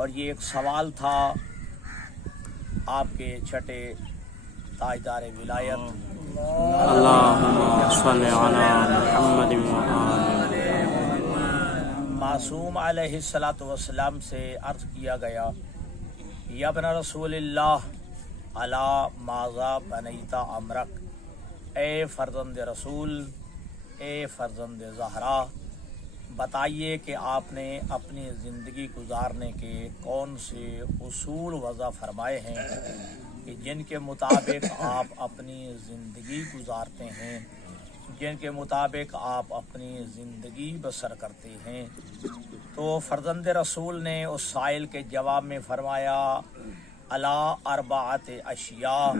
اور یہ ایک سوال تھا آپ کے چھٹے تاجدار ولایت اللہم صلی علی محمد معصوم علیہ السلام سے عرض کیا گیا یا ابن رسول اللہ علی ماذا بنیتا امرک، اے فرزند رسول، اے فرزند زہرا، بتائیے کہ آپ نے اپنی زندگی گزارنے کے کون سے اصول وضع فرمائے ہیں کہ جن کے مطابق آپ اپنی زندگی گزارتے ہیں، جن کے مطابق آپ اپنی زندگی بسر کرتے ہیں۔ تو فرزند رسول نے اس سائل کے جواب میں فرمایا علی اربعۃ اشیاء،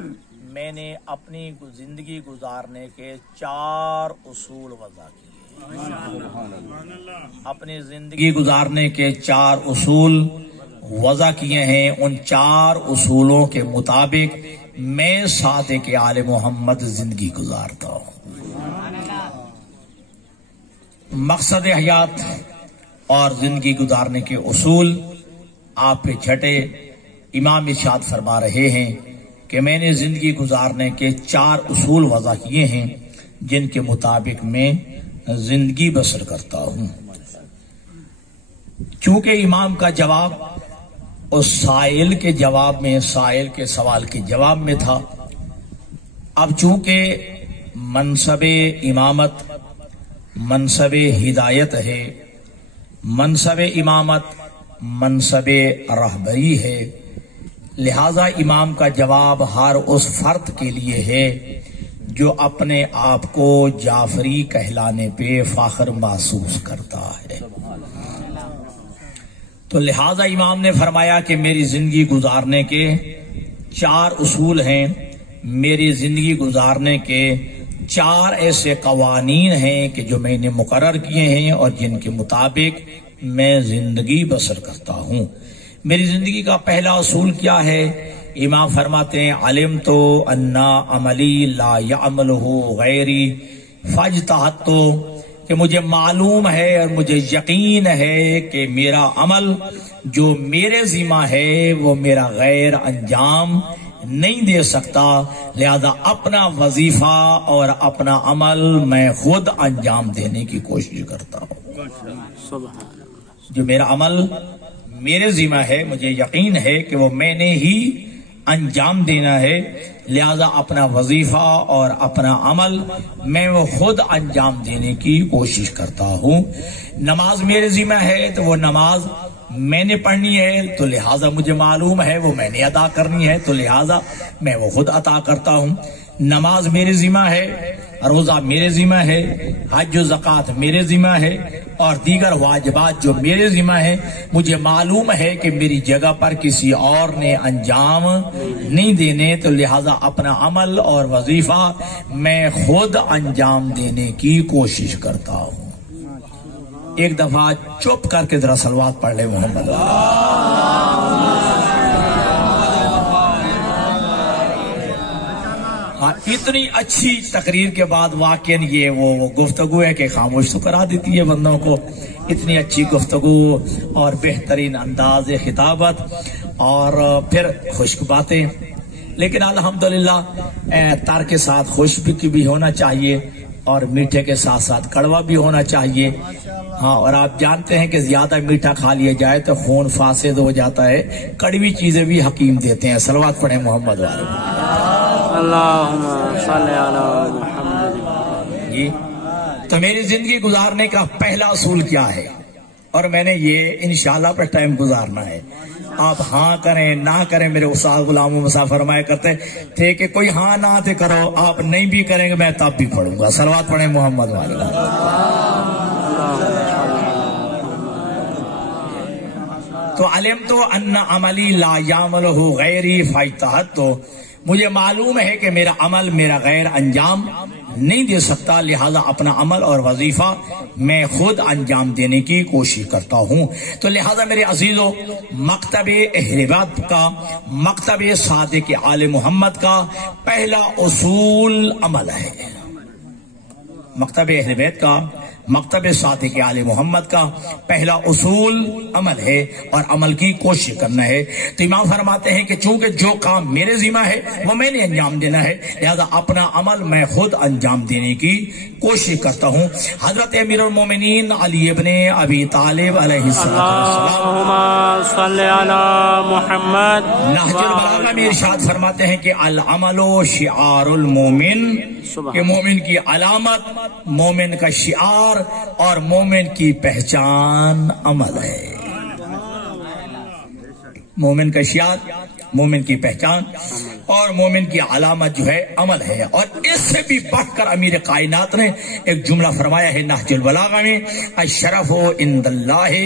میں نے اپنی زندگی گزارنے کے 4 اصول وضع کیے۔ اپنی زندگی گزارنے کے 4 اصول وضع کیے ہیں، ان 4 اصولوں کے مطابق میں صادق آل محمد زندگی گزارتا ہوں۔ مقصد حیات اور زندگی گزارنے کے اصول آپ کے چھٹے امام ارشاد فرما رہے ہیں کہ میں نے زندگی گزارنے کے 4 اصول وضع کیے ہیں جن کے مطابق میں زندگی بسر کرتا ہوں۔ چونکہ امام کا جواب اس سائل کے جواب میں، سائل کے سوال کے جواب میں تھا، اب چونکہ منصب امامت منصب ہدایت ہے، منصب امامت منصب رہبری ہے، لہذا امام کا جواب ہر اس فرد کے لیے ہے جو اپنے آپ کو جعفری کہلانے پہ فخر محسوس کرتا ہے۔ تو لہذا امام نے فرمایا کہ میری زندگی گزارنے کے 4 اصول ہیں، میری زندگی گزارنے کے 4 ایسے قوانین ہیں کہ جو میں نے مقرر کیے ہیں اور جن کے مطابق میں زندگی بسر کرتا ہوں۔ میری زندگی کا پہلا اصول کیا ہے؟ امام فرماتے ہیں علمت انا عملی لا یعملہ غیری فاجتہدت، کہ مجھے معلوم ہے اور مجھے یقین ہے کہ میرا عمل جو میرے ذمہ ہے وہ میرا غیر انجام نہیں دے سکتا، لہذا اپنا وظیفہ اور اپنا عمل میں خود انجام دینے کی کوشش کرتا ہوں۔ جو میرا عمل میرے ذمہ ہے مجھے یقین ہے کہ وہ میں نے ہی انجام دینا ہے، لہذا اپنا وظیفہ اور اپنا عمل میں وہ خود انجام دینے کی کوشش کرتا ہوں۔ نماز میرے ذمہ ہے تو وہ نماز میں نے پڑھنی ہے، تو لہذا مجھے معلوم ہے وہ میں نے ادا کرنی ہے، تو لہذا میں وہ خود عطا کرتا ہوں۔ نماز میرے ذمہ ہے، روزہ میرے ذمہ ہے، حج و زکوٰۃ میرے ذمہ ہے، اور دیگر واجبات جو میرے ذمہ ہیں مجھے معلوم ہے کہ میری جگہ پر کسی اور نے انجام نہیں دینے، تو لہذا اپنا عمل اور وظیفہ میں خود انجام دینے کی کوشش کرتا ہوں۔ ایک دفعہ چپ کر کے ذرا صلوات پڑھ لے محمد۔ ہاں، اتنی اچھی تقریر کے بعد واقعاً یہ وہ گفتگو ہے کہ خاموش تو کرا دیتی ہے بندوں کو، اتنی اچھی گفتگو اور بہترین انداز خطابت اور پھر خشک باتیں، لیکن الحمدللہ تر کے ساتھ خشک بھی ہونا چاہیے اور میٹھے کے ساتھ ساتھ کڑوا بھی ہونا چاہیے۔ ہاں، اور آپ جانتے ہیں کہ زیادہ میٹھا کھا لیا جائے تو خون فاسد ہو جاتا ہے، کڑوی چیزیں بھی حکیم دیتے ہیں۔ صلوات پڑھیں محمد والے۔ اللہم صلی علی محمد۔ جی، تو میری زندگی گزارنے کا پہلا اصول کیا ہے؟ اور میں نے یہ انشاءاللہ پر ٹائم گزارنا ہے۔ آپ ہاں کریں نہ کریں، میرے استاد غلام مسا فرمایا کرتے تھے کہ کوئی ہاں نہ تے کرو، آپ نہیں بھی کریں گے میں تب بھی پڑھوں گا۔ صلوات پڑھیں محمد والے۔ تو علمت ان عملی لا یعملہ غیری فاجتہدت، مجھے معلوم ہے کہ میرا عمل میرا غیر انجام نہیں دے سکتا، لہذا اپنا عمل اور وظیفہ میں خود انجام دینے کی کوشش کرتا ہوں۔ تو لہذا میرے عزیزو، مکتب اہل بیت کا، مکتب صادق آل محمد کا پہلا اصول عمل ہے۔ مکتب اہل بیت کا مکتب صادق آل محمد کا پہلا اصول عمل ہے اور عمل کی کوشش کرنا ہے. تو امام فرماتے ہیں کہ چونکہ جو کام میرے ذمہ ہے وہ میں نے انجام دینا ہے، لہذا اپنا عمل میں خود انجام دینے کی کوشش کرتا ہوں. حضرت امیر المومنین علی ابن ابی طالب علیہ السلام اللہم صلی علی محمد نہج البلاغہ میں ارشاد فرماتے ہیں کہ العمل شعار المومن، کہ مومن کی علامت، مومن کا شعار اور مومن کی پہچان عمل ہے. مومن کا شعار، مومن کی پہچان اور مومن کی علامت جو ہے عمل ہے. اور اس سے بھی بڑھ کر امیر کائنات نے ایک جملہ فرمایا ہے نہج البلاغہ میں، الشرف عند اللہ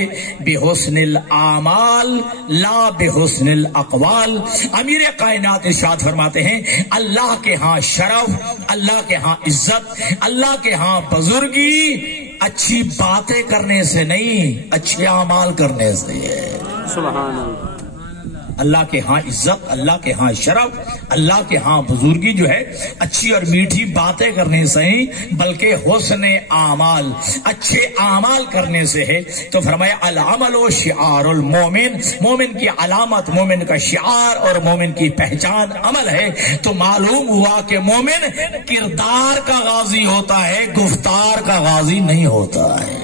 بحسن الاعمال لا بحسن الاقوال. امیر کائنات ارشاد فرماتے ہیں اللہ کے ہاں شرف، اللہ کے ہاں عزت، اللہ کے ہاں بزرگی اچھی باتیں کرنے سے نہیں، اچھے اعمال کرنے سے ہے. سبحان اللہ. اللہ کے ہاں عزت، اللہ کے ہاں شرف، اللہ کے ہاں بزرگی جو ہے اچھی اور میٹھی باتیں کرنے سے نہیں بلکہ حسن اعمال، اچھے اعمال کرنے سے ہے. تو فرمایا العمل و شعار المومن، مومن کی علامت، مومن کا شعار اور مومن کی پہچان عمل ہے. تو معلوم ہوا کہ مومن کردار کا غازی ہوتا ہے، گفتار کا غازی نہیں ہوتا ہے.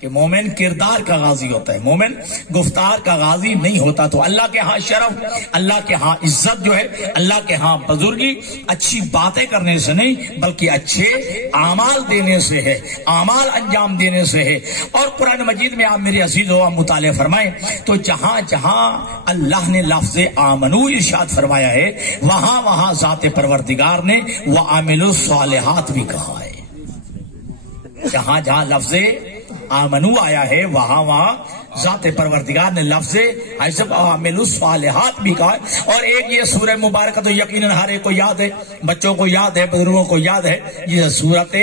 کہ مومن کردار کا غازی ہوتا ہے، مومن گفتار کا غازی نہیں ہوتا. تو اللہ کے ہاں شرف، اللہ کے ہاں عزت جو ہے، اللہ کے ہاں بزرگی اچھی باتیں کرنے سے نہیں بلکہ اچھے اعمال دینے سے ہے، اعمال انجام دینے سے ہے. اور قرآن مجید میں آپ میرے عزیز و مطالعہ فرمائیں تو جہاں جہاں اللہ نے لفظ آمنو ارشاد فرمایا ہے وہاں وہاں ذات پروردگار نے وعاملوا الصالحات بھی کہا ہے. جہاں جہاں لفظ آمنو آیا ہے وہاں وہاں ذات پروردگار نے لفظ عاملوا الصالحات بھی کہا. اور ایک یہ سورہ مبارکہ تو یقیناً ہر ایک کو یاد ہے، بچوں کو یاد ہے، بزرگوں کو یاد ہے، یہ سورۃ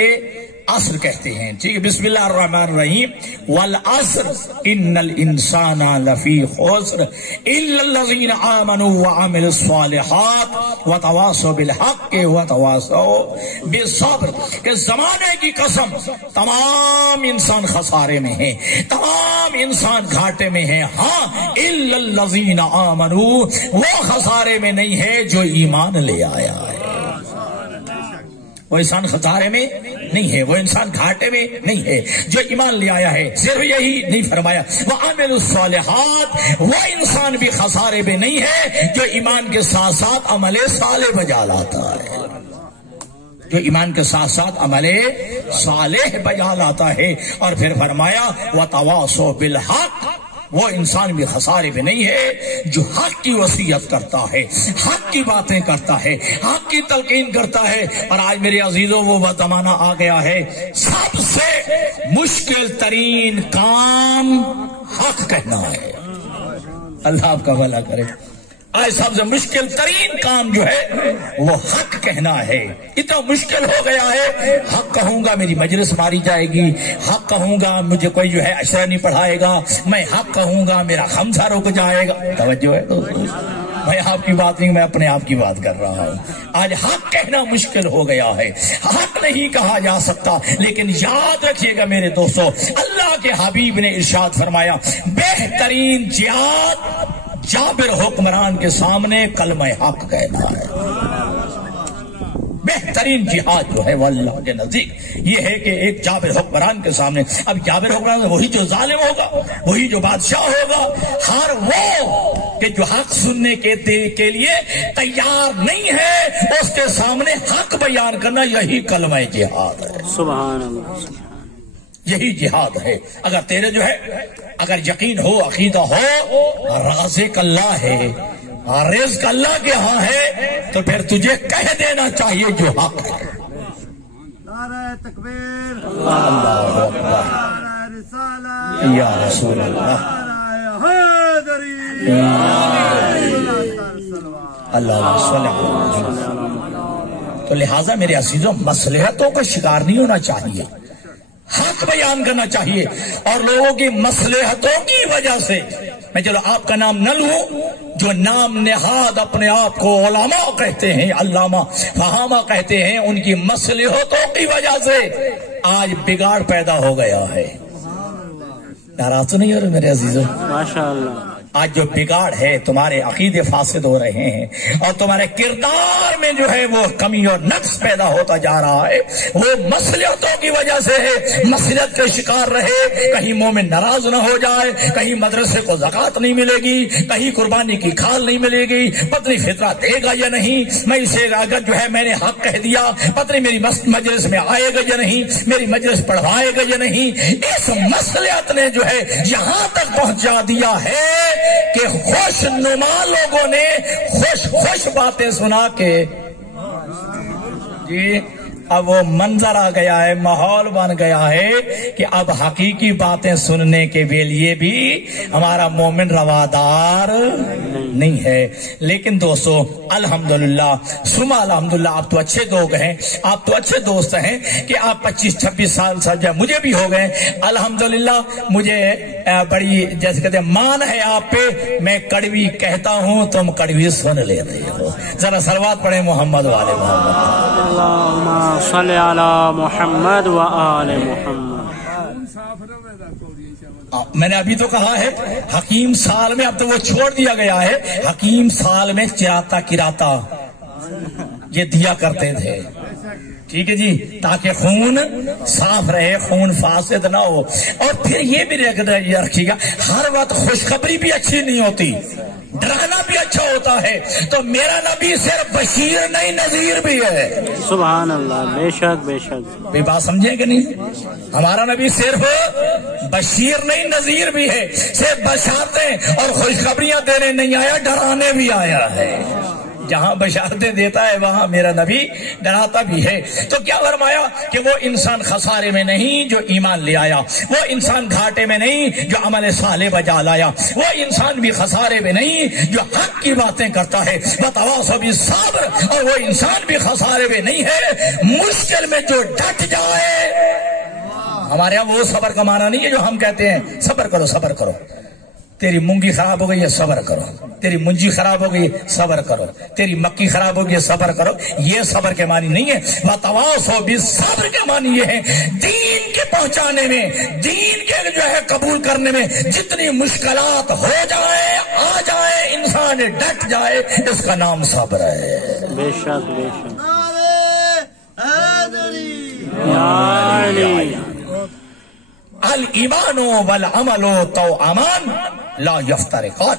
عصر کہتے ہیں. ٹھیک ہے، بسم اللہ الرحمن الرحیم. والعصر ان الانسان لفی خسر الا الذین آمنوا وعملوا الصالحات وتواصوا بالحق وتواصوا بالصبر. کہ زمانے کی قسم تمام انسان خسارے میں ہیں، تمام انسان گھاٹے میں ہیں، ہاں الا الذین آمنوا، وہ خسارے میں نہیں ہے جو ایمان لے آیا ہے. وہ انسان خسارے میں نہیں ہے، وہ انسان گھاٹے میں نہیں ہے جو ایمان لے آیا ہے. صرف یہی نہیں فرمایا وعملوا الصالحات، وہ انسان بھی خسارے میں نہیں ہے جو ایمان کے ساتھ ساتھ عمل صالح بجا لاتا ہے، جو ایمان کے ساتھ ساتھ عمل صالح بجا لاتا ہے. اور پھر فرمایا وتواصوا بالحق، وہ انسان بھی خسارے میں نہیں ہے جو حق کی وصیت کرتا ہے، حق کی باتیں کرتا ہے، حق کی تلقین کرتا ہے. اور آج میرے عزیزوں وہ زمانہ آ گیا ہے سب سے مشکل ترین کام حق کہنا ہے. اللہ آپ کا بھلا کرے. آج سب سے مشکل ترین کام جو ہے وہ حق کہنا ہے. اتنا مشکل ہو گیا ہے، حق کہوں گا میری مجلس ماری جائے گی، حق کہوں گا مجھے کوئی جو ہے اشرا نہیں پڑھائے گا، میں حق کہوں گا میرا خمسہ رک جائے گا. توجہ ہے دوستو، میں آپ کی بات نہیں، میں اپنے آپ کی بات کر رہا ہوں. آج حق کہنا مشکل ہو گیا ہے، حق نہیں کہا جا سکتا. لیکن یاد رکھیے گا میرے دوستو، اللہ کے حبیب نے ارشاد فرمایا بہترین جہاد جابر حکمران کے سامنے کلمہ حق کہنا ہے. بہترین جہاد جو ہے وہ اللہ کے نزدیک یہ ہے کہ ایک جابر حکمران کے سامنے. اب جابر حکمران وہی جو ظالم ہوگا، وہی جو بادشاہ ہوگا، ہر وہ کہ جو حق سننے کے لیے تیار نہیں ہے اس کے سامنے حق بیان کرنا یہی کلمہ جہاد ہے. سبحان اللہ. یہی جہاد ہے. اگر تیرے جو ہے اگر یقین ہو، عقیدہ ہو رازق اللہ ہے، رزق اللہ کے ہاں ہے، تو پھر تجھے کہہ دینا چاہیے جو حق ہے. نعرہ تکبیر، اللہ اکبر، نعرہ رسالہ، یا رسول اللہ، نعرہ حیدری، اللہ صلی اللہ علیہ وسلم. تو لہٰذا میرے عزیزوں مصلحتوں کا شکار نہیں ہونا چاہیے، حق بیان کرنا چاہیے. اور لوگوں کی مصلحتوں کی وجہ سے میں چلو آپ کا نام نہ لوں، جو نام نہاد اپنے آپ کو علماء کہتے ہیں، علامہ فہامہ کہتے ہیں، ان کی مصلحتوں کی وجہ سے آج بگاڑ پیدا ہو گیا ہے۔ ناراض تو نہیں ہو رہے میرے عزیزوں؟ ماشاءاللہ۔ آج جو بگاڑ ہے، تمہارے عقیدے فاسد ہو رہے ہیں اور تمہارے کردار میں جو ہے وہ کمی اور نقص پیدا ہوتا جا رہا ہے، وہ مصلحتوں کی وجہ سے ہے۔ مصلحت کے شکار رہے، کہیں مومن ناراض نہ ہو جائے، کہیں مدرسے کو زکوٰۃ نہیں ملے گی، کہیں قربانی کی کھال نہیں ملے گی، پتنی فطرہ دے گا یا نہیں، میں اسے اگر جو ہے میں نے حق کہہ دیا، پتنی میری مجلس میں آئے گا یا نہیں، میری مجلس پڑھوائے گا یا نہیں۔ اس مصلحت نے جو ہے یہاں تک پہنچا دیا ہے کہ خوش نما لوگوں نے خوش باتیں سنا کے جی اب وہ منظر آ گیا ہے، ماحول بن گیا ہے کہ اب حقیقی باتیں سننے کے لیے بھی ہمارا مومن روادار نہیں ہے۔ لیکن دوستو الحمدللہ ثم الحمدللہ، آپ تو اچھے لوگ ہیں، آپ تو اچھے دوست ہیں کہ آپ 25-26 سال سمجھا مجھے بھی ہو گئے، الحمدللہ مجھے بڑی جیسے کہتے ہیں مان ہے آپ پہ، میں کڑوی کہتا ہوں تم کڑوی سن لیتے ہو۔ ذرا صلوات پڑھیں محمد والے محمد۔ اللہم صلی علی محمد و آل محمد۔ میں نے ابھی تو کہا ہے حکیم سال میں، اب تو وہ چھوڑ دیا گیا ہے، حکیم سال میں چراتا کراتا یہ دیا کرتے تھے، ٹھیک ہے جی، تاکہ خون صاف رہے، خون فاسد نہ ہو۔ اور پھر یہ بھی رکھیے گا، ہر وقت خوشخبری بھی اچھی نہیں ہوتی، ڈرانا بھی اچھا ہوتا ہے۔ تو میرا نبی صرف بشیر نہیں نذیر بھی ہے۔ سبحان اللہ، بے شک بے شک۔ یہ بات سمجھیں کہ نہیں؟ ہمارا نبی صرف بشیر نہیں نذیر بھی ہے، صرف بشارتیں اور خوشخبریاں دینے نہیں آیا، ڈرانے بھی آیا ہے۔ جہاں بشارتیں دیتا ہے وہاں میرا نبی ڈراتا بھی ہے۔ تو کیا فرمایا کہ وہ انسان خسارے میں نہیں جو ایمان لے آیا، وہ انسان گھاٹے میں نہیں جو عمل صالح بجا لایا، وہ انسان بھی خسارے میں نہیں جو حق کی باتیں کرتا ہے، وتواصوا بالصبر، اور وہ انسان بھی خسارے میں نہیں ہے مشکل میں جو ڈٹ جائے۔ ہمارے یہاں وہ صبر کا معنی نہیں ہے جو ہم کہتے ہیں صبر کرو صبر کرو، تیری مونگی خراب ہو گئی ہے صبر کرو، تیری منجی خراب ہو گئی صبر کرو، تیری مکی خراب ہو گئی صبر کرو، یہ صبر کے معنی نہیں ہے۔ وتواصوا بالصبر کے معنی یہ ہے دین کے پہنچانے میں، دین کے جو ہے قبول کرنے میں جتنی مشکلات ہو جائے آ جائے، انسان ڈٹ جائے، اس کا نام صبر ہے۔ بے شک بے شک۔ نعرہ حیدری، الایمان والعمل توأمان لا یفترقان۔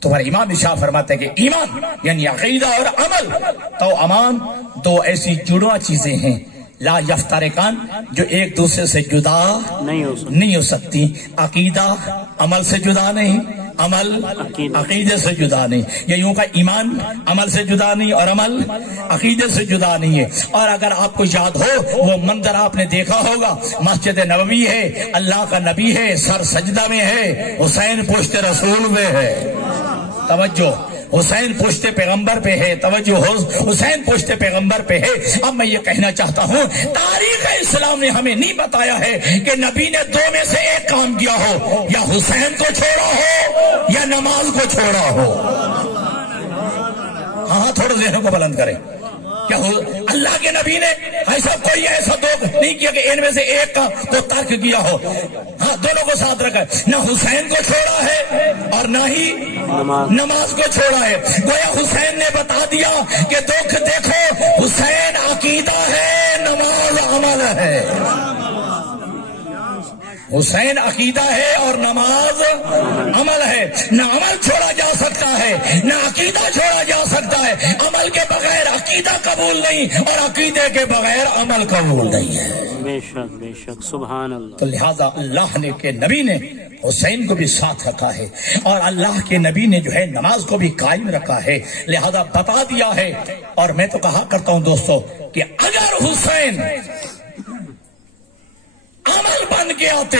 تمہارے امام شاہ فرماتے ہیں کہ ایمان یعنی عقیدہ اور عمل توأمان، دو ایسی جڑواں چیزیں ہیں، لا یفترقان، جو ایک دوسرے سے جدا نہیں ہو سکتی۔ عقیدہ عمل سے جدا نہیں، عمل عقیدے سے جدا نہیں، یا یوں کا ایمان عمل سے جدا نہیں اور عمل عقیدے سے جدا نہیں ہے۔ اور اگر آپ کو یاد ہو وہ منظر آپ نے دیکھا ہوگا، مسجد نبوی ہے، اللہ کا نبی ہے، سر سجدہ میں ہے، حسین پشت رسول میں ہے، توجہ، حسین پشت پیغمبر پہ ہے، توجہ، حسین پشت پیغمبر پہ ہے۔ اب میں یہ کہنا چاہتا ہوں تاریخ اسلام نے ہمیں نہیں بتایا ہے کہ نبی نے دو میں سے ایک کام کیا ہو، یا حسین کو چھوڑا ہو یا نماز کو چھوڑا ہو۔ ہاں تھوڑا ذہنوں کو بلند کریں، کیا اللہ کے نبی نے ایسا کوئی ایسا دو نہیں کیا کہ ان میں سے ایک کا تو ترک کیا ہو، ہاں دونوں کو ساتھ رکھا ہے، نہ حسین کو چھوڑا ہے اور نہ ہی نماز کو چھوڑا ہے۔ گویا حسین نے بتا دیا کہ دیکھو حسین عقیدہ ہے، نماز عمل ہے، حسین عقیدہ ہے اور نماز عمل ہے۔ نہ عمل چھوڑا جا سکتا ہے نہ عقیدہ چھوڑا جا سکتا ہے، عمل کے بغیر عقیدہ قبول نہیں اور عقیدے کے بغیر عمل قبول نہیں ہے۔ بے شک بے شک، سبحان اللہ۔ تو لہذا اللہ نے کے نبی نے حسین کو بھی ساتھ رکھا ہے اور اللہ کے نبی نے جو ہے نماز کو بھی قائم رکھا ہے، لہذا بتا دیا ہے۔ اور میں تو کہا کرتا ہوں دوستو کہ اگر حسین عمل بن کے آتے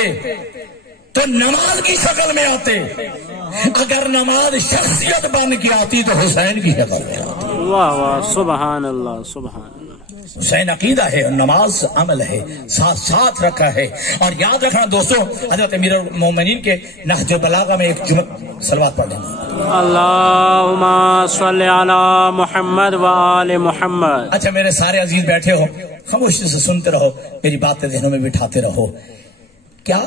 تو نماز کی شکل میں آتے، اگر نماز شخصیت بن کے آتی تو حسین کی شکل میں آتی۔ واہ واہ، سبحان اللہ سبحان اللہ۔ حسین عقیدہ ہے اور نماز عمل ہے، ساتھ ساتھ رکھا ہے. اور یاد رکھنا دوستوں، حضرت امیر المومنین کے نہج البلاغہ میں ایک صلوات پڑھ لیں. اللہم صلی علی محمد وآل محمد. اچھا میرے سارے عزیز بیٹھے ہو، خاموشی سے سنتے رہو، میری باتیں ذہنوں میں بٹھاتے رہو. کیا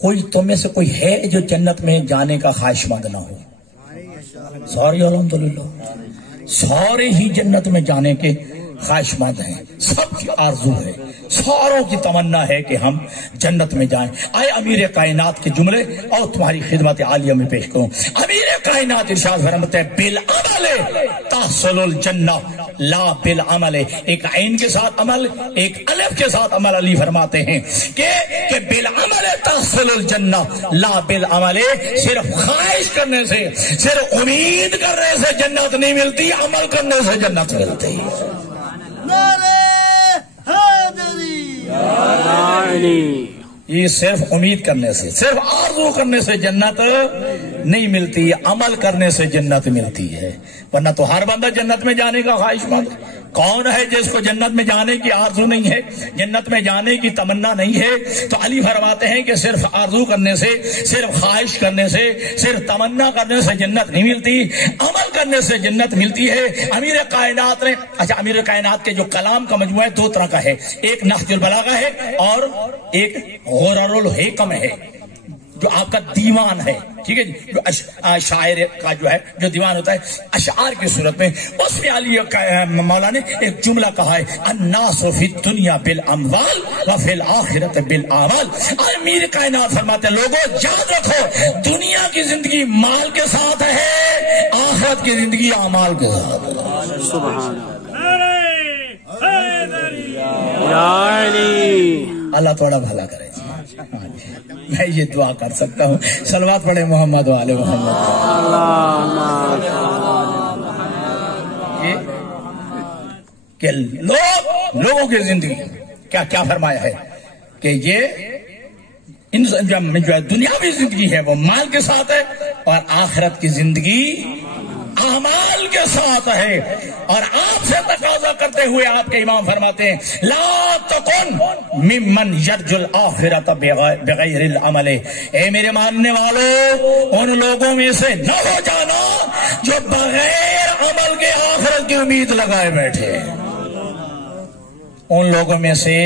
کوئی تم میں سے کوئی ہے جو جنت میں جانے کا خواہش مند نہ ہو؟ سارے الحمدللہ سارے ہی جنت میں جانے کے خواہش مند ہیں، سب کی آرزو ہے، ساروں کی تمنا ہے کہ ہم جنت میں جائیں. آئے امیر کائنات کے جملے اور تمہاری خدمت عالیہ میں پیش کروں. امیر کائنات ارشاد فرماتے ہیں بالعمل تحصل الجنہ لا بالعمل. ایک عین کے ساتھ عمل، ایک الف کے ساتھ عمل. علی فرماتے ہیں کہ بالعمل تحصل الجنہ لا بالعمل. صرف خواہش کرنے سے، صرف امید کرنے سے جنت نہیں ملتی، عمل کرنے سے جنت ملتی. یہ صرف امید کرنے سے، صرف آرزو کرنے سے جنت نہیں ملتی، عمل کرنے سے جنت ملتی ہے. ورنہ تو ہر بندہ جنت میں جانے کا خواہش مند. کون ہے جس کو جنت میں جانے کی آرزو نہیں ہے، جنت میں جانے کی تمنا نہیں ہے؟ تو علی فرماتے ہیں کہ صرف آرزو کرنے سے، صرف خواہش کرنے سے، صرف تمنا کرنے سے جنت نہیں ملتی، عمل کرنے سے جنت ملتی ہے. امیر کائنات نے، اچھا امیر کائنات کے جو کلام کا مجموعہ ہے دو طرح کا ہے، ایک نہج البلاغہ ہے اور ایک غرر الحکم ہے جو آپ کا دیوان ہے. ٹھیک ہے جی، جو شاعر کا جو ہے جو دیوان ہوتا ہے اشعار کی صورت میں، اس میں علی مولا نے ایک جملہ کہا ہے الناس فی الدنیا بالاموال وفی الاخرۃ بالاعمال. امیر کائنات فرماتے ہیں لوگوں یاد رکھو دنیا کی زندگی مال کے ساتھ ہے، آخرت کی زندگی اعمال کے ساتھ. سبحان اللہ. اللہ تھوڑا بھلا کرے. میں یہ دعا کر سکتا ہوں. صلوات پڑھے محمد والے محمد. کہ لوگوں کی زندگی کیا کیا فرمایا ہے کہ یہ جو دنیاوی زندگی ہے وہ مال کے ساتھ ہے اور آخرت کی زندگی اعمال کے ساتھ ہے. اور آپ سے تقاضا کرتے ہوئے آپ کے امام فرماتے ہیں لا تکن ممن یرجو الآخرۃ بغیر العمل. اے میرے ماننے والوں ان لوگوں میں سے نہ ہو جانا جو بغیر عمل کے آخرت کی امید لگائے بیٹھے. ان لوگوں میں سے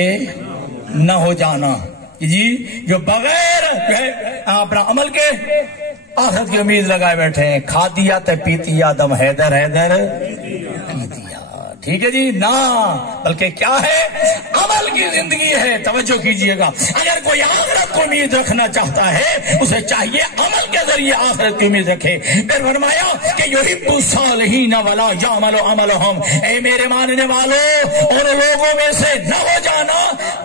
نہ ہو جانا جی جو بغیر اپنا عمل کے آخرت کی امید لگائے بیٹھے ہیں. کھا دیا تو پیتی دم حیدر حیدر پی دیا. ٹھیک ہے جی نا، بلکہ کیا ہے عمل کی زندگی ہے. توجہ کیجئے گا، اگر کوئی آخرت کو امید رکھنا چاہتا ہے اسے چاہیے عمل کے ذریعے آخرت کی امید رکھے. پھر فرمایا کہ یحب الصالحین ولا یعمل عملهم. اے میرے ماننے والوں ان لوگوں میں سے نہ ہو جانا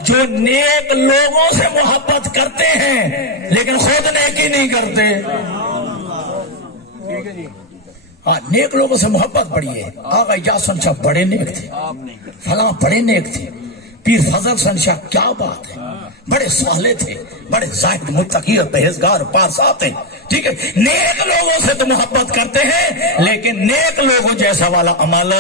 جو نیک لوگوں سے محبت کرتے ہیں لیکن خود نیکی نہیں کرتے. ہاں نیک لوگوں سے محبت بڑی ہے. آقا یاسین شاہ بڑے نیک تھے، فلاں بڑے نیک تھے، پیر فضل حسن شاہ کیا بات ہے، بڑے صالح تھے، بڑے زاہد متقی اور پرہیزگار پارسا تھے. ٹھیک ہے، نیک لوگوں سے تو محبت کرتے ہیں لیکن نیک لوگوں جیسا والا عمل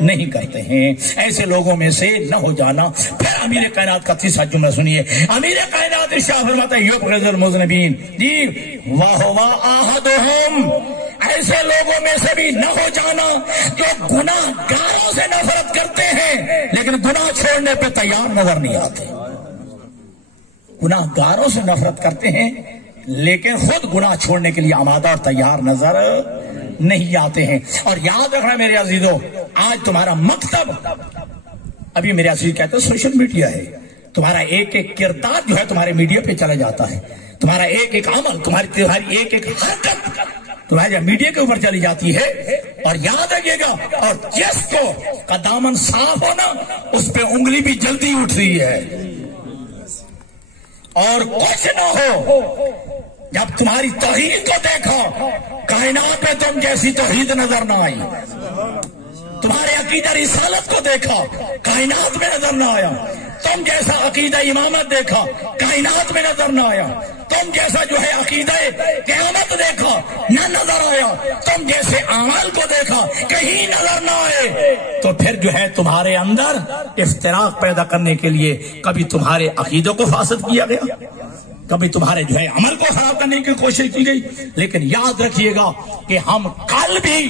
نہیں کرتے ہیں. ایسے لوگوں میں سے نہ ہو جانا. پھر امیر کائنات کا تیسرا جملہ سنیے. امیر کائنات ارشاد فرماتا ہے یبغض المذنبین جی وہو احدہم. ایسے لوگوں میں سے بھی نہ ہو جانا جو گناہ گاروں سے نفرت کرتے ہیں لیکن گناہ چھوڑنے پہ تیار نظر نہیں آتے. گناہ گاروں سے نفرت کرتے ہیں لیکن خود گناہ چھوڑنے کے لیے آمادہ اور تیار نظر نہیں آتے ہیں. اور یاد رکھنا میرے عزیزوں، آج تمہارا مکتب، ابھی میرے عزیز کہتے ہیں سوشل میڈیا ہے. تمہارا ایک ایک کردار جو ہے تمہارے میڈیا پہ چلا جاتا ہے. تمہارا ایک ایک عمل، تمہاری ایک ایک حرکت تمہارے میڈیا کے اوپر چلی جاتی ہے. اور یاد رکھیے گا، اور جس کو کا دامن صاف ہونا اس پہ انگلی بھی جلدی اٹھ رہی ہے. اور کچھ نہ ہو جب تمہاری توحید کو دیکھو، کائنات میں تم جیسی توحید نظر نہ آئی. تمہارے عقیدہ رسالت کو دیکھا، کائنات میں نظر نہ آیا. تم جیسا عقیدہ امامت دیکھا، کائنات میں نظر نہ آیا. تم جیسا جو ہے عقیدہ قیامت دیکھا، نہ نظر آیا، تم جیسے اعمال کو دیکھا کہیں نظر نہ آئے، تو پھر جو ہے تمہارے اندر افتراق پیدا کرنے کے لیے کبھی تمہارے عقیدوں کو فاسد کیا گیا، کبھی تمہارے جو ہے عمل کو خراب کرنے کی کوشش کی گئی. لیکن یاد رکھیے گا کہ ہم کل بھی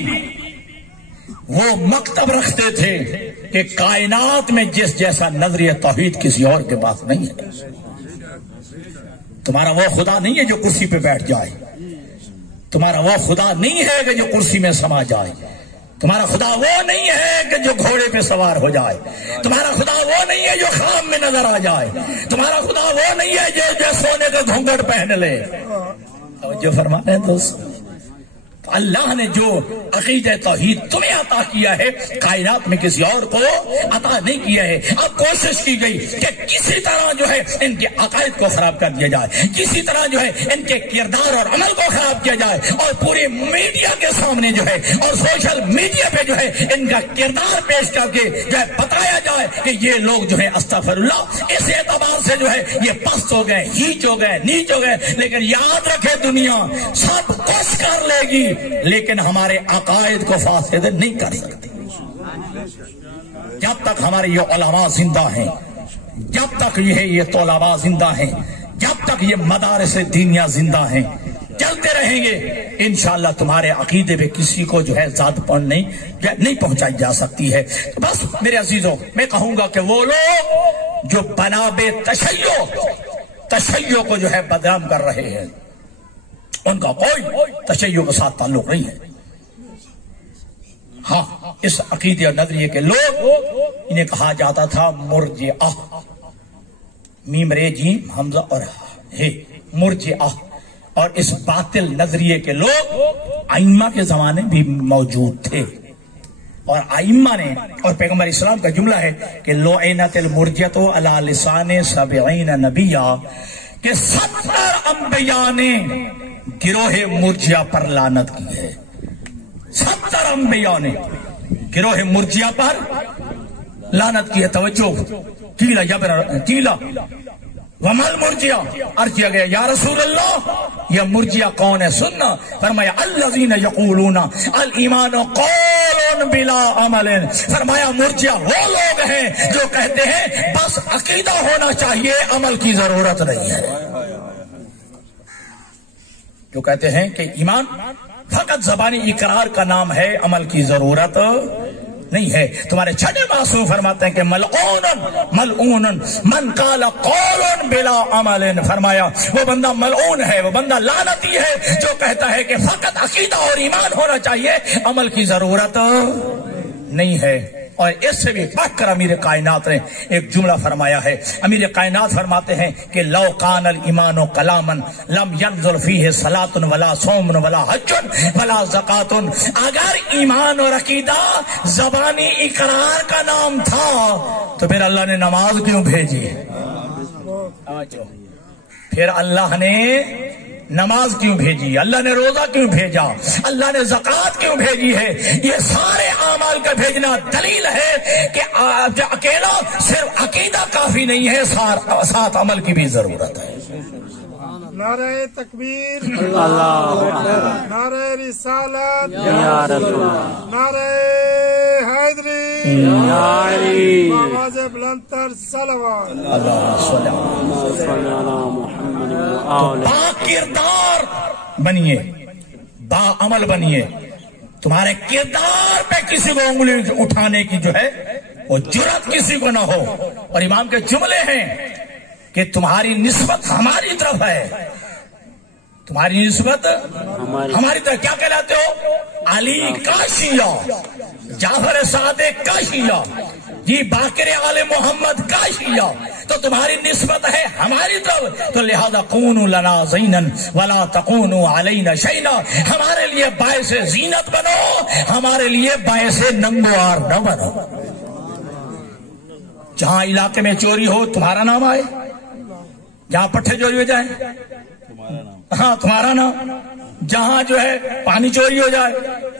وہ مکتب رکھتے تھے کہ کائنات میں جس جیسا نظریہ توحید کسی اور کے پاس نہیں ہے. تمہارا وہ خدا نہیں ہے جو کرسی پہ بیٹھ جائے، تمہارا وہ خدا نہیں ہے کہ جو کرسی میں سما جائے، تمہارا خدا وہ نہیں ہے کہ جو گھوڑے پہ سوار ہو جائے، تمہارا خدا وہ نہیں ہے جو خواب میں نظر آ جائے، تمہارا خدا وہ نہیں ہے جو سونے کا گھونگھٹ پہن لے. جو فرماتے ہیں دوست، اللہ نے جو عقیدہ توحید تمہیں عطا کیا ہے کائنات میں کسی اور کو عطا نہیں کیا ہے. اب کوشش کی گئی کہ کسی طرح جو ہے ان کے عقائد کو خراب کر دیا جائے، کسی طرح جو ہے ان کے کردار اور عمل کو خراب کیا جائے، اور پورے میڈیا کے سامنے جو ہے اور سوشل میڈیا پہ جو ہے ان کا کردار پیش کر کے جو ہے بتایا جائے کہ یہ لوگ جو ہے استغفر اللہ اس اعتبار سے جو ہے یہ پست ہو گئے، ہیچ ہو گئے، نیچ ہو گئے. لیکن یاد رکھے دنیا سب کچھ کر لے گی لیکن ہمارے عقائد کو فاسد نہیں کر سکتی. جب تک ہمارے یہ علماء زندہ ہیں، جب تک یہ طلباء زندہ ہیں، جب تک یہ مدارس دینیہ زندہ ہیں، چلتے رہیں گے انشاءاللہ تمہارے عقیدے پہ کسی کو جو ہے ذات پن نہیں پہنچائی جا سکتی ہے. تو بس میرے عزیزوں میں کہوں گا کہ وہ لوگ جو بنابے تشیع کو جو ہے بدنام کر رہے ہیں ان کا کوئی تشیع کے ساتھ تعلق نہیں ہے. ہاں اس عقیدے اور نظریے کے لوگ انہیں کہا جاتا تھا مرجئہ، میم رے جیم حمزہ اور ہے مرجئہ. اور اس باطل نظریے کے لوگ ائمہ کے زمانے بھی موجود تھے، اور ائمہ نے اور پیغمبر اسلام کا جملہ ہے کہ لعنت المرجئۃ علی لسان 70 نبیہ، کہ 70 انبیاء نے گروہ مرجئہ پر لعنت کی ہے. 70 انبیاء نے گروہ مرجئہ پر لعنت کی ہے. توجہ، قیلا ومل مرجئہ، عرض کیا گیا یا رسول اللہ یہ مرجئہ کون ہے؟ سننا. فرمایا الذین یقولون الایمان قول بلا عمل. فرمایا مرجئہ وہ لوگ ہیں جو کہتے ہیں بس عقیدہ ہونا چاہیے، عمل کی ضرورت نہیں ہے. جو کہتے ہیں کہ ایمان فقط زبانی اقرار کا نام ہے، عمل کی ضرورت نہیں ہے. تمہارے چھٹے معصوم فرماتے ہیں کہ ملعون من قال قول بلا عمل. فرمایا وہ بندہ ملعون ہے، وہ بندہ لعنتی ہے جو کہتا ہے کہ فقط عقیدہ اور ایمان ہونا چاہیے، عمل کی ضرورت نہیں ہے. اور اس سے بھی بڑھ کر امیر کائنات نے ایک جملہ فرمایا ہے. امیر کائنات فرماتے ہیں کہ لو کان الایمان کلاما لم ينزل فیہ صلاۃ ولا صوم ولا حج ولا زکات. اگر ایمان اور عقیدہ زبانی اقرار کا نام تھا تو پھر اللہ نے نماز کیوں بھیجی؟ پھر اللہ نے نماز کیوں بھیجی؟ اللہ نے روزہ کیوں بھیجا؟ اللہ نے زکوٰۃ کیوں بھیجی ہے؟ یہ سارے اعمال کا بھیجنا دلیل ہے کہ اکیلا صرف عقیدہ کافی نہیں ہے، ساتھ عمل کی بھی ضرورت ہے. نعرہ تکبیر، اللہ، نعرہ رسالت، یا رسول اللہ، نعرہ حیدری، یا علی، آواز بلندتر صلوات. اللہ صلی علی محمد و آلہ. با کردار بنیے، با عمل بنیے. تمہارے کردار پہ کسی کو انگلی اٹھانے کی جو ہے وہ جرات کسی کو نہ ہو. اور امام کے جملے ہیں کہ تمہاری نسبت ہماری طرف ہے، تمہاری نسبت ہماری طرف. کیا کہلاتے ہو؟ علی کا شیعہ، جعفر صادق کا شیعہ، جی باقر آل محمد کا شیعہ. تو تمہاری نسبت ہے ہماری طرف، تو لہذا کونوا لنا زینا ولا تکونوا علینا شیئا. ہمارے لیے باعث زینت بنو، ہمارے لیے باعث ننگوار نہ بنو. جہاں علاقے میں چوری ہو تمہارا نام آئے، جہاں پٹھے چوری ہو جائیں ہاں تمہارا نام، جہاں جو ہے پانی چوری ہو جائے،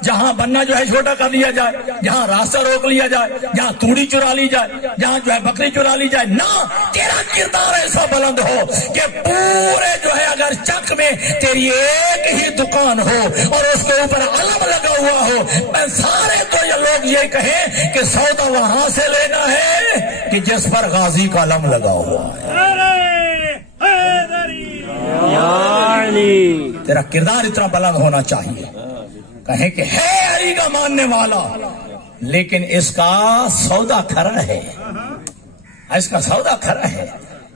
جہاں بننا جو ہے چھوٹا کر لیا جائے، جہاں راستہ روک لیا جائے، جہاں توڑی چرا لی جائے، جہاں جو ہے بکری چرا لی جائے، نہ تیرا کردار ایسا بلند ہو کہ پورے جو ہے اگر چک میں تیری ایک ہی دکان ہو اور اس کے اوپر علم لگا ہوا ہو، میں سارے تو یہ لوگ یہ کہیں کہ سودا وہاں سے لینا ہے کہ جس پر غازی کا علم لگا ہوا ہے۔ تیرا کردار اتنا بلند ہونا چاہیے، کہیں کہ ہے علی کا ماننے والا، لیکن اس کا سودا کھرا ہے، اس کا سودا کھرا ہے،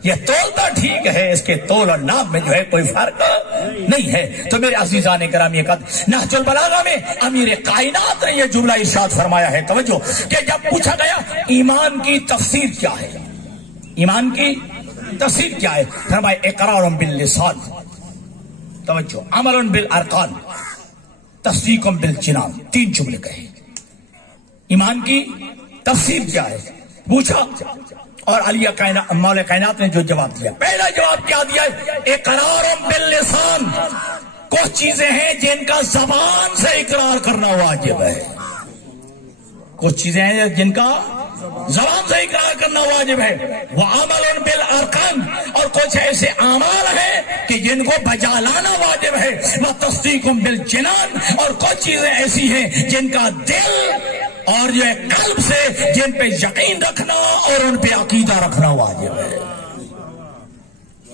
یہ تولتا ٹھیک ہے، اس کے تول اور ناپ میں جو ہے کوئی فرق نہیں ہے۔ تو میرے عزیزان گرامی، نہج البلاغہ میں امیر کائنات نے یہ جملہ ارشاد فرمایا ہے، توجہ، کہ جب پوچھا گیا ایمان کی تفسیر کیا ہے، ایمان کی تفسیر کیا ہے، فرمایا اقرار باللسان، توجہ، عمل بالارکان، تصدیق بالجنان، تین جملے کہے۔ ایمان کی تفسیر کیا ہے پوچھا، اور علی مولا کائنات نے جو جواب دیا، پہلا جواب کیا دیا ہے، اقرار باللسان، کچھ چیزیں ہیں جن کا زبان سے اقرار کرنا واجب ہے، کچھ چیزیں ہیں جن کا زبان سے اقرار کرنا واجب ہے، وہ عمل بالارکان، اور کچھ ایسے اعمال ہیں کہ جن کو بجا لانا واجب ہے، وہ تصدیق بالجنان، اور کچھ چیزیں ایسی ہیں جن کا دل اور جو ہے قلب سے جن پہ یقین رکھنا اور ان پہ عقیدہ رکھنا واجب ہے۔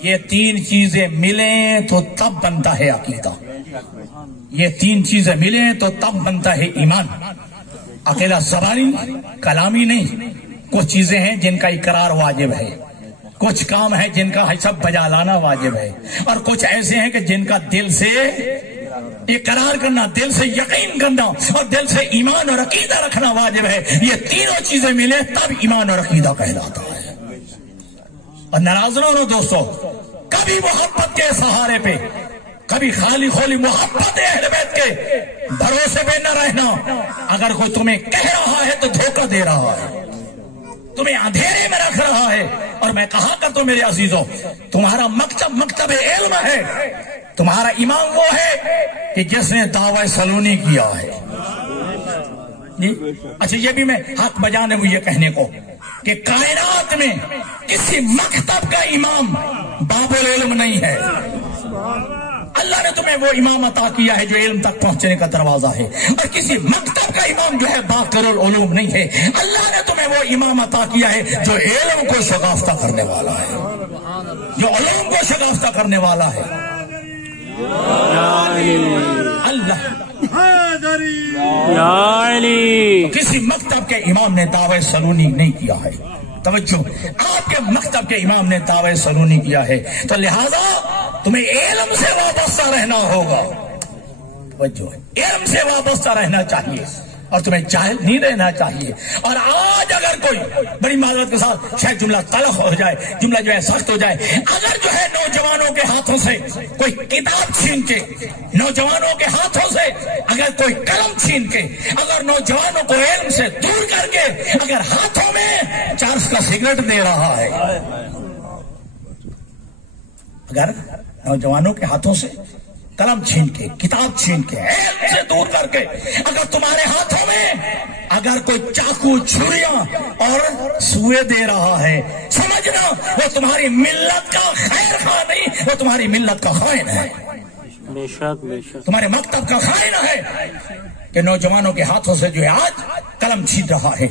یہ تین چیزیں ملیں تو تب بنتا ہے عقیدہ، یہ تین چیزیں ملیں تو تب بنتا ہے ایمان، اکیلا زبانی کلامی نہیں۔ کچھ چیزیں ہیں جن کا اقرار واجب ہے، کچھ کام ہے جن کا سب بجا لانا واجب ہے، اور کچھ ایسے ہیں کہ جن کا دل سے اقرار کرنا، دل سے یقین کرنا اور دل سے ایمان اور عقیدہ رکھنا واجب ہے۔ یہ تینوں چیزیں ملے تب ایمان اور عقیدہ کہلاتا ہے۔ اور ناراض نہ ہو دوستو، کبھی محبت کے سہارے پہ، کبھی خالی خولی محبت اہل بیت کے بھروسے پہ نہ رہنا۔ اگر کوئی تمہیں کہہ رہا ہے تو دھوکہ دے رہا ہے، تمہیں اندھیرے میں رکھ رہا ہے۔ اور میں کہا کرتا ہوں میرے عزیزوں، تمہارا مکتب علم ہے، تمہارا امام وہ ہے کہ جس نے دعوی سلونی کیا ہے۔ اچھا، یہ بھی میں حق بجانے وہ یہ کہنے کو کہ کائنات میں کسی مکتب کا امام باب العلم نہیں ہے۔ اللہ نے تمہیں وہ امام عطا کیا ہے جو علم تک پہنچنے کا دروازہ ہے، اور کسی مکتب کا امام جو ہے باقر العلوم نہیں ہے۔ اللہ نے تمہیں وہ امام عطا کیا ہے جو علم کو شگافتہ کرنے والا ہے، جو علوم کو شگافتہ کرنے والا ہے۔ اللہ کسی مکتب کے امام نے دعوی سلونی نہیں کیا ہے۔ توجہ، آپ کے مکتب کے امام نے دعوی سلونی کیا ہے، تو لہذا تمہیں علم سے وابستہ رہنا ہوگا۔ توجہ، علم سے وابستہ رہنا چاہیے اور تمہیں جاہل نہیں رہنا چاہیے۔ اور آج اگر کوئی بڑی معذرت کے ساتھ شاید جملہ تلخ ہو جائے، جملہ جو ہے سخت ہو جائے، اگر جو ہے نوجوانوں کے ہاتھوں سے کوئی کتاب چھین کے، نوجوانوں کے ہاتھوں سے اگر کوئی قلم چھین کے، اگر نوجوانوں کو علم سے دور کر کے اگر ہاتھوں میں چرس کا سگریٹ دے رہا ہے، اگر نوجوانوں کے ہاتھوں سے قلم چھین کے، کتاب چھین کے، علم سے دور کر کے اگر تمہارے ہاتھوں میں اگر کوئی چاقو، چھریاں اور سوئے دے رہا ہے، سمجھنا وہ تمہاری ملت کا خیر خواہ نہیں، وہ تمہاری ملت کا خائن ہے، بے شک بے شک، تمہارے مکتب کا خائن ہے کہ نوجوانوں کے ہاتھوں سے جو ہے آج قلم چھین رہا ہے،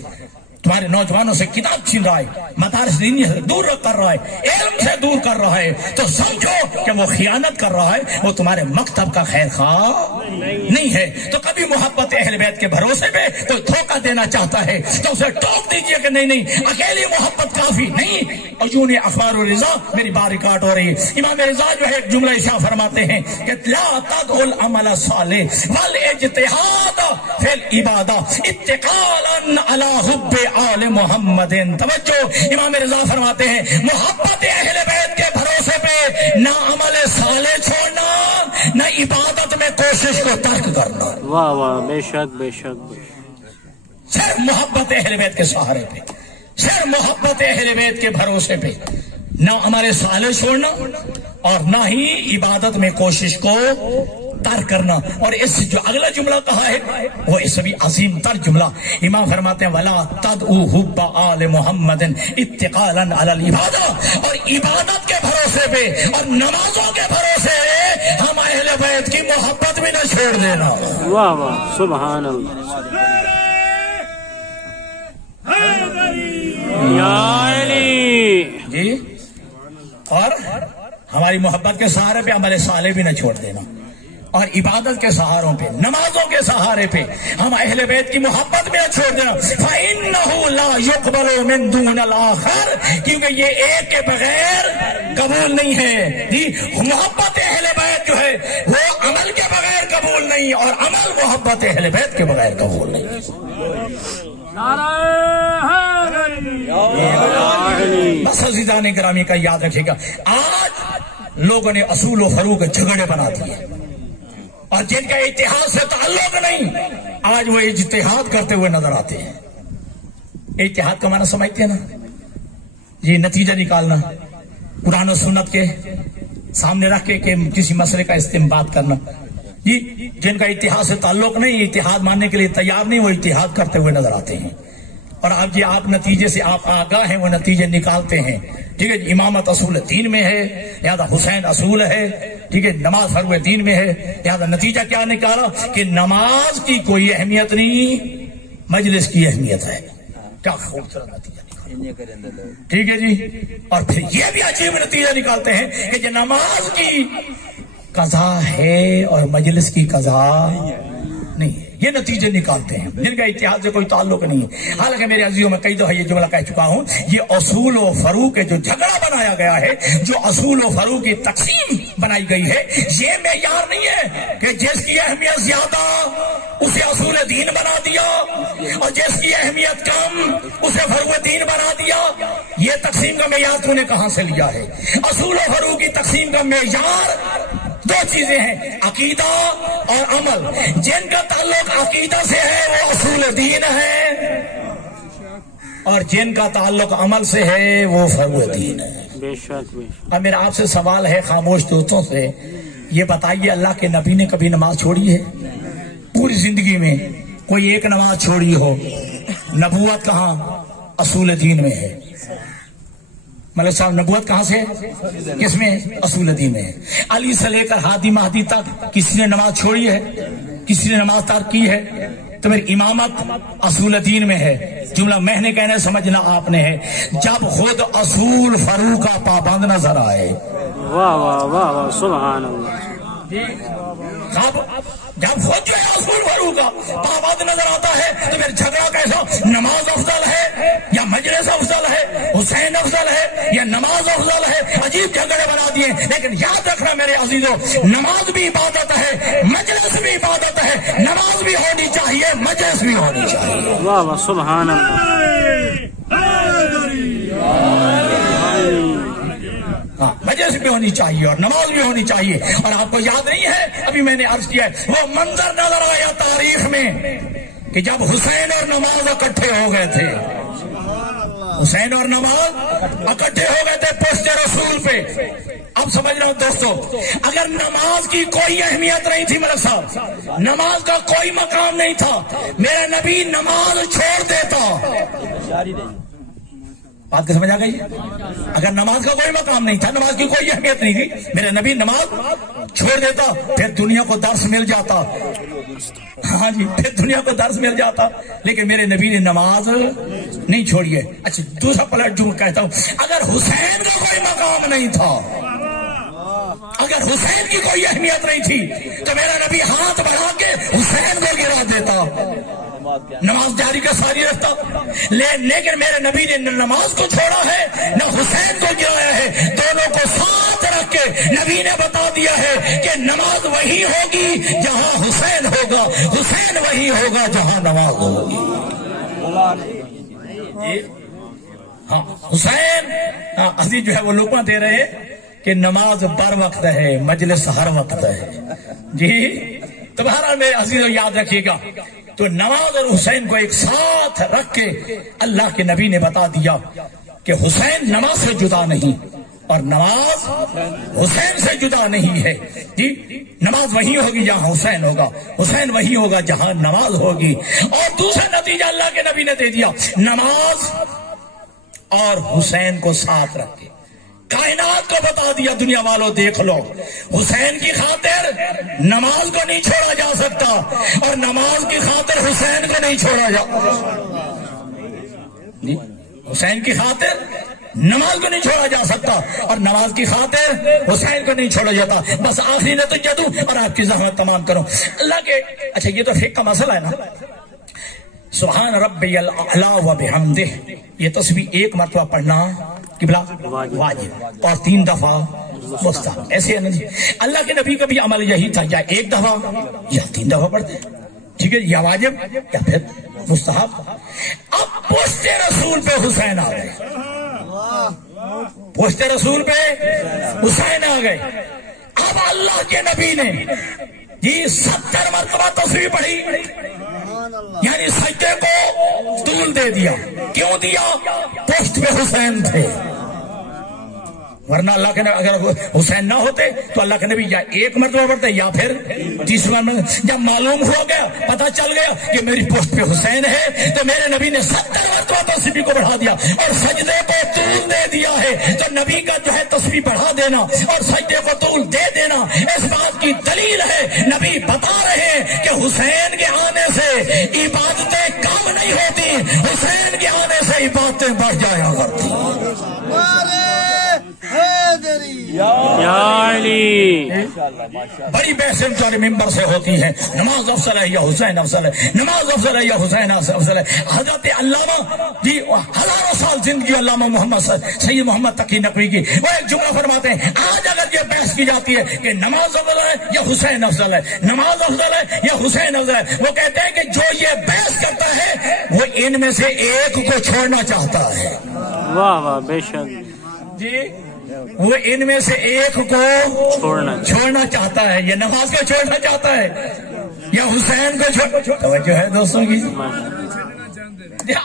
تمہارے نوجوانوں سے کتاب چھین رہا ہے، مدارس دینی سے دور کر رہا ہے، علم سے دور کر رہا ہے، تو سمجھو کہ وہ خیانت کر رہا ہے، وہ تمہارے مکتب کا خیر خواہ نہیں ہے۔ تو کبھی محبت اہل بیت کے بھروسے پہ تو دھوکہ دینا چاہتا ہے تو اسے ٹوک دیجئے کہ نہیں، اکیلی محبت کافی نہیں۔ عیون اخبار الرضا، میری بات ریکارڈ ہو رہی ہے، امام رضا جو ہے ایک جملہ ارشاد فرماتے ہیں کہ لا تدع العمل الصالح والاجتہاد فی العبادہ اتقالا علی حب آل محمد۔ توجہ، امام رضا فرماتے ہیں محبت اہل بیت کے بھروسے پہ نہ عمل صالح چھوڑنا، نہ عبادت میں کوشش کو ترک کرنا۔ واہ واہ، بے شک بے شک، صرف محبت اہل بیت کے سہارے پہ، صرف محبت اہل بیت کے بھروسے پہ نہ عمل صالح چھوڑنا اور نہ ہی عبادت میں کوشش کو ترک کرنا. اور اس جو اگلا جملہ کہا ہے وہ اس بھی عظیم تر جملہ. امام فرماتے ہیں وَلَا تَدْعُوا حُبَّ آلِ مُحَمَّدٍ اتِّقَالًا عَلَى الْعِبَادَةِ. اور عبادت کے بھروسے پہ اور نمازوں کے بھروسے ہم اہل بیت کی محبت بھی نہ چھوڑ دینا. واہ واہ سبحان اللہ. یا علی جی. اور ہماری محبت کے سہارے پہ عمل صالح بھی نہ چھوڑ دینا. اور عبادت کے سہاروں پہ نمازوں کے سہارے پہ ہم اہل بیت کی محبت میں چھوڑ دینا. فَإِنَّهُ لَا يُقْبَلُ مِن دُونِ الْآخَرِ. کیونکہ یہ ایک کے بغیر قبول نہیں ہے. جی محبت اہل بیت جو ہے وہ عمل کے بغیر قبول نہیں اور عمل محبت اہل بیت کے بغیر قبول نہیں. بس عزیزان گرامی کا یاد رکھے گا آج لوگوں نے اصول و فروغ جھگڑے بنا دیے اور جن کا اتحاد سے تعلق نہیں آج وہ اجتہاد کرتے ہوئے نظر آتے ہیں. اتحاد کا معنی سمجھتے ہیں نا جی. نتیجہ نکالنا قرآن و سنت کے سامنے رکھ کے کہ کسی مسئلے کا استنباط کرنا. جی جن کا اتحاد سے تعلق نہیں اتحاد ماننے کے لیے تیار نہیں وہ اتحاد کرتے ہوئے نظر آتے ہیں. اور اب جی آپ نتیجے سے آپ آگاہ ہیں وہ نتیجے نکالتے ہیں. ٹھیک ہے. امامت اصول دین میں ہے لہذا حسین اصول ہے. ٹھیک ہے. نماز فرض دین میں ہے لہذا نتیجہ کیا نکالا کہ نماز کی کوئی اہمیت نہیں مجلس کی اہمیت ہے. کیا خوبصورت نتیجہ نکالا. ٹھیک ہے جی. اور پھر یہ بھی عجیب نتیجہ نکالتے ہیں کہ جو نماز کی قضا ہے اور مجلس کی قضا نہیں ہے. یہ نتیجے نکالتے ہیں جن کا اتحاد سے کوئی تعلق نہیں ہے. حالانکہ میرے عزیزوں میں کئی دفعہ یہ جملہ کہہ چکا ہوں یہ اصول و فروغ کے جو جھگڑا بنایا گیا ہے جو اصول و فروغ کی تقسیم بنائی گئی ہے یہ معیار نہیں ہے کہ جس کی اہمیت زیادہ اسے اصول دین بنا دیا اور جس کی اہمیت کم اسے فروغ دین بنا دیا. یہ تقسیم کا معیار تو نے کہاں سے لیا ہے؟ اصول و فروغ کی تقسیم کا معیار دو چیزیں ہیں عقیدہ اور عمل. جن کا تعلق عقیدہ سے ہے وہ اصول دین ہے اور جن کا تعلق عمل سے ہے وہ فروغ دین ہے. بے شک. اب میرا آپ سے سوال ہے خاموش دوستوں سے یہ بتائیے اللہ کے نبی نے کبھی نماز چھوڑی ہے؟ پوری زندگی میں کوئی ایک نماز چھوڑی ہو؟ نبوت کہاں؟ اصول دین میں ہے. ملک صاحب نبوت کہاں سے ہے؟ کس میں؟ اصول دین میں ہے. علی سے لے کر ہادی مہدی تک کسی نے نماز چھوڑی ہے؟ کسی نے نماز ترک کی ہے؟ تو میری امامت اصول دین میں ہے. جملہ میں نے کہنا سمجھنا آپ نے ہے جب خود اصول فروغ کا پابند نظر آئے. واہ واہ واہ واہ سبحان اللہ. جب خود جو ہے اصول فروغ کا پابند نظر آتا ہے تو پھر جھگڑا کیسا؟ نماز افضل ہے یا مجلس افضل ہے؟ حسین افضل ہے یا نماز افضل ہے؟ عجیب جھگڑے بنا دیے. لیکن یاد رکھنا میرے عزیزوں نماز بھی عبادت ہے مجلس بھی عبادت ہے. نماز بھی ہونی چاہیے مجلس بھی ہونی چاہیے. واہ واہ سبحان اللہ. مجلس بھی ہونی چاہیے اور نماز بھی ہونی چاہیے. اور آپ کو یاد نہیں ہے ابھی میں نے عرض کیا ہے وہ منظر نظر آیا تاریخ میں کہ جب حسین اور نماز اکٹھے ہو گئے تھے. حسین اور نماز اکٹھے ہو گئے تھے پشت رسول پہ. اب سمجھ رہا ہوں دوستو اگر نماز کی کوئی اہمیت نہیں تھی ملک صاحب نماز کا کوئی مقام نہیں تھا میرا نبی نماز چھوڑ دیتا. بات کو سمجھ آ گئی؟ اگر نماز کا کوئی مقام نہیں تھا نماز کی کوئی اہمیت نہیں تھی میرے نبی نماز چھوڑ دیتا پھر دنیا کو درس مل جاتا. ہاں جی پھر دنیا کو درس مل جاتا. لیکن میرے نبی نے نماز نہیں چھوڑی ہے. اچھا دوسرا پلٹ جو کہتا ہوں اگر حسین کا کوئی مقام نہیں تھا اگر حسین کی کوئی اہمیت نہیں تھی تو میرا نبی ہاتھ بڑھا کے حسین کو گرا دیتا نماز جاری کا ساری رکھتا. لیکن میرے نبی نے نہ نماز کو چھوڑا ہے نہ حسین کو گرایا ہے. دونوں کو ساتھ رکھ کے نبی نے بتا دیا ہے کہ نماز وہی ہوگی جہاں حسین ہوگا حسین وہی ہوگا جہاں نماز ہوگی. ہاں حسین عزیز جو ہے وہ لقمہ دے رہے کہ نماز بر وقت ہے مجلس ہر وقت ہے. جی تو بہرحال میرے عزیز یاد رکھیے گا تو نماز اور حسین کو ایک ساتھ رکھ کے اللہ کے نبی نے بتا دیا کہ حسین نماز سے جدا نہیں اور نماز حسین سے جدا نہیں ہے جی. نماز وہی ہوگی جہاں حسین ہوگا, حسین وہی ہوگا جہاں نماز ہوگی. اور دوسرا نتیجہ اللہ کے نبی نے دے دیا, نماز اور حسین کو ساتھ رکھ کے کائنات کو بتا دیا, دنیا والوں دیکھ لو, حسین کی خاطر نماز کو نہیں چھوڑا جا سکتا اور نماز کی خاطر حسین کو نہیں چھوڑا جا حسین کی خاطر نماز کو نہیں چھوڑا جا سکتا اور نماز کی خاطر حسین کو نہیں چھوڑا جاتا. بس آخری نتیجہ دوں اور آپ کی زحمت تمام کروں. اللہ کے اچھا یہ تو فقہ کا مسئلہ ہے نا, سبحان ربی الاعلی و بحمدہ, یہ تسبیح ایک مرتبہ پڑھنا قبلہ واجب اور 3 دفعہ مستحب, ایسے ہے نا جی. اللہ کے نبی کا بھی عمل یہی تھا, یا 1 دفعہ یا 3 دفعہ پڑھتے, ٹھیک ہے, یا واجب یا پھر مستحب. اب پوچھتے رسول پہ حسین آ گئے, پوچھتے رسول پہ حسین آ گئے. اب اللہ کے نبی نے یہ 70 مرتبہ تسبیح پڑھی, یعنی سجدے کو طول دے دیا. کیوں دیا؟ پشت پہ حسین تھے, ورنہ اللہ کے نبی اگر حسین نہ ہوتے تو اللہ کے نبی یا 1 مرتبہ پڑھتے یا پھر 30 مرتبہ. جب معلوم ہو گیا, پتا چل گیا کہ میری پشت پہ حسین ہے, تو میرے نبی نے 70 مرتبہ تسبیح کو بڑھا دیا اور سجدے کو طول دے دیا ہے. تو نبی کا جو ہے تسبیح بڑھا دینا اور سجدے کو طول دے دینا اس بات کی دلیل ہے, نبی بتا رہے ہیں کہ حسین کے آنے سے عبادتیں کم نہیں ہوتی, حسین کے آنے سے عبادتیں بڑھ جایا کرتی. یا علی, بڑی بحثیں چورے ممبر سے ہوتی ہے, نماز افضل ہے یا حسین افضل ہے, نماز افضل ہے یا حسین افضل ہے. حضرت علامہ جی ہزاروں سال زندگی علامہ محمد سید محمد تقی نقوی کی, وہ ایک جملہ فرماتے ہیں, آج اگر یہ بحث کی جاتی ہے کہ نماز افضل ہے یا حسین افضل ہے, نماز افضل ہے یا حسین افضل ہے, وہ کہتے ہیں کہ جو یہ بحث کرتا ہے وہ ان میں سے ایک کو چھوڑنا چاہتا ہے. واہ واہ, بے شک جی, وہ ان میں سے ایک کو چھوڑنا چاہتا ہے, یہ نماز کو چھوڑنا چاہتا ہے یا حسین کو توجہ ہے دوستوں کی,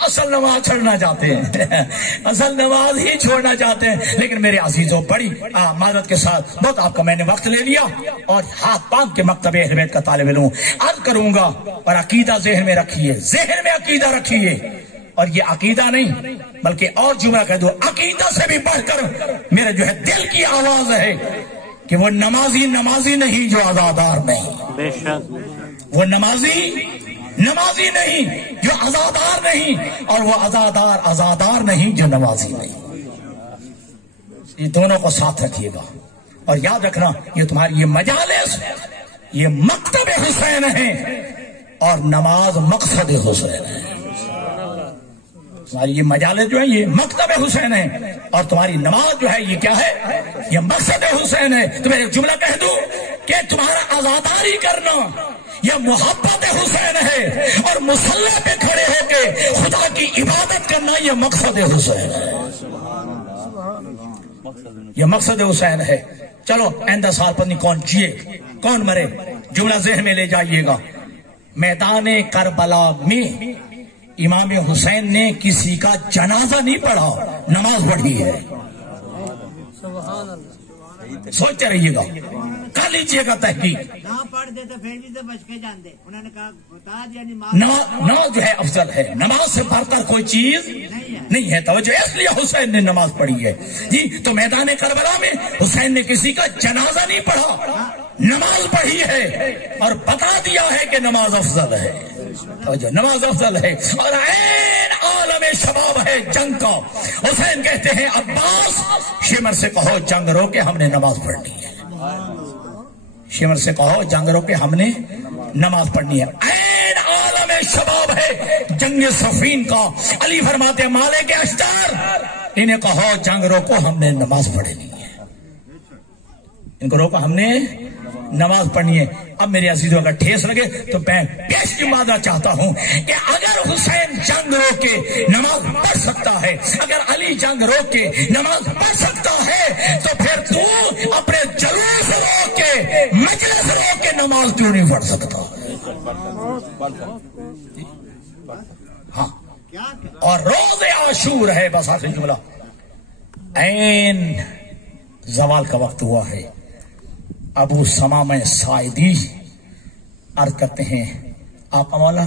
اصل نماز چھوڑنا چاہتے ہیں, اصل نماز ہی چھوڑنا چاہتے ہیں. لیکن میرے عزیزوں, بڑی معذرت کے ساتھ بہت آپ کا میں نے وقت لے لیا اور ہاتھ باندھ کے مکتب اہل بیت کا طالب علم عرض کروں گا, اور عقیدہ ذہن میں رکھیے, ذہن میں عقیدہ رکھیے. اور یہ عقیدہ نہیں بلکہ اور جملہ کہہ دو, عقیدہ سے بھی بڑھ کر میرے جو ہے دل کی آواز ہے کہ وہ نمازی نہیں جو عزادار نہیں, بے شک وہ نمازی نہیں جو عزادار نہیں, اور وہ عزادار نہیں جو نمازی نہیں. یہ دونوں کو ساتھ رکھیے گا اور یاد رکھنا, یہ تمہاری یہ مجالس یہ مکتب حسین ہے اور نماز مقصد حسین ہے. تمہاری یہ مجالس جو ہے یہ مکتب حسین ہے اور تمہاری نماز جو ہے یہ کیا ہے, یہ مقصد حسین ہے. تو میں جملہ کہہ دوں کہ تمہارا عزاداری کرنا یہ محبت حسین ہے اور مصلی پہ کھڑے ہو کے خدا کی عبادت کرنا یہ مقصد حسین ہے, یہ مقصد حسین ہے. چلو آئندہ سال پتہ نہیں کون جیے کون مرے, جملہ ذہن میں لے جائیے گا. میدان کربلا میں امام حسین نے کسی کا جنازہ نہیں پڑھا, نماز پڑھی ہے. سوچتے رہیے گا, کر لیجیے گا تحقیق. نماز جو ہے افضل ہے, نماز سے بڑھ کر کوئی چیز نہیں ہے. توجہ, اس لیے حسین نے نماز پڑھی ہے جی. تو میدان کربلا میں حسین نے کسی کا جنازہ نہیں پڑھا, نماز پڑھی ہے اور بتا دیا ہے کہ نماز افضل ہے. نماز افضل ہے اور عین عالم شباب ہے جنگ کا. حسین کہتے ہیں عباس شمر سے کہو جنگ رو کے ہم نے نماز پڑھنی ہے, شمر سے کہو جنگ رو کے ہم نے نماز پڑھنی ہے. عین عالم شباب ہے جنگ صفین کا. علی فرماتے ہیں مالک اشتر انہیں کہو جنگ رو کو ہم نے نماز پڑھنی ہے, ان کو روکو ہم نے نماز پڑھنی ہے. اب میرے عزیزوں اگر ٹھیس لگے تو میں پیش کی مادہ چاہتا ہوں کہ اگر حسین جنگ روک کے نماز پڑھ سکتا ہے, اگر علی جنگ روک کے نماز پڑھ سکتا ہے, تو پھر تو اپنے جلوس روک کے مجلس روک کے نماز کیوں نہیں پڑھ سکتا؟ ہاں, اور روز عاشور ہے, بس آخری جملہ, عین زوال کا وقت ہوا ہے. ابو سمامہ سائدی عرض کرتے ہیں آقا مولا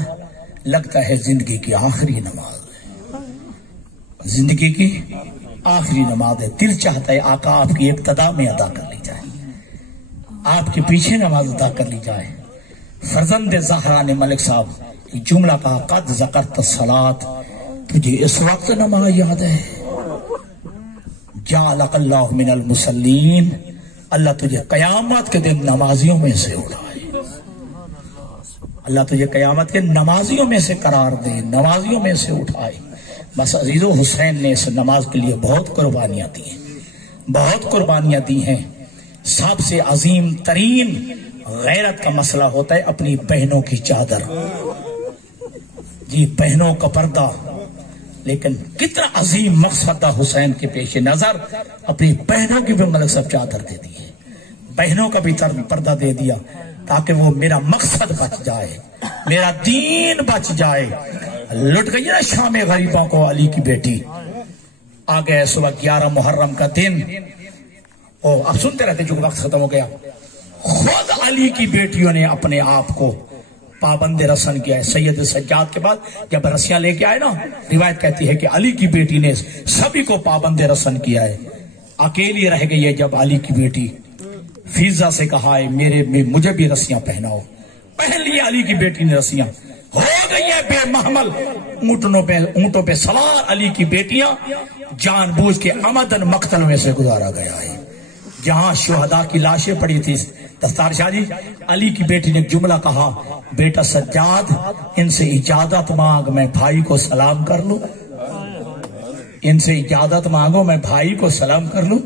لگتا ہے زندگی کی آخری نماز ہے, زندگی کی آخری نماز ہے. دل چاہتا ہے آقا آپ کی اقتدا میں ادا کر لی جائے, آپ کے پیچھے نماز ادا کر لی جائے. فرزند زہرا نے ملک صاحب ایک جملہ کہا قد ذکرت الصلاۃ, تجھے اس وقت نماز یاد ہے. جعلک اللہ من المصلین, اللہ تجھے قیامت کے دن نمازیوں میں سے اٹھائے, اللہ تجھے قیامت کے نمازیوں میں سے قرار دے, نمازیوں میں سے اٹھائے. بس عزیزو حسین نے اس نماز کے لیے بہت قربانیاں دی ہیں, بہت قربانیاں دی ہیں. سب سے عظیم ترین غیرت کا مسئلہ ہوتا ہے اپنی بہنوں کی چادر, جی بہنوں کا پردہ. لیکن کتنا عظیم مقصد تھا حسین کے پیش نظر, اپنی بہنوں کی بھی ملک صاحب چادر دے دی ہے, بہنوں کا بھی پردہ دے دیا تاکہ وہ میرا مقصد بچ جائے, میرا دین بچ جائے. لٹ گئی نا شام غریبوں کو علی کی بیٹی. آ گئے صبح 11 محرم کا دن, او اب سنتے رہتے چونکہ وقت ختم ہو گیا. خود علی کی بیٹیوں نے اپنے آپ کو پابند رسن کیا ہے. سید سجاد کے بعد جب رسیاں لے کے آئے نا, روایت کہتی ہے کہ علی کی بیٹی نے سبھی کو پابند رسن کیا ہے. اکیلی رہ گئی ہے جب علی کی بیٹی فیضا سے کہا ہے مجھے بھی رسیاں پہناؤ. پہن لی علی کی بیٹی نے رسیاں, ہو گئی ہے بے محمل. اونٹوں پہ سوار علی کی بیٹیاں جان بوجھ کے آمدن مقتل میں سے گزارا گیا ہے. جہاں شہداء کی لاشیں پڑی تھی دستار شاہ جی, علی کی بیٹی نے ایک جملہ کہا, بیٹا سجاد ان سے اجازت مانگ میں بھائی کو سلام کر لوں, ان سے اجازت مانگو میں بھائی کو سلام کر لوں.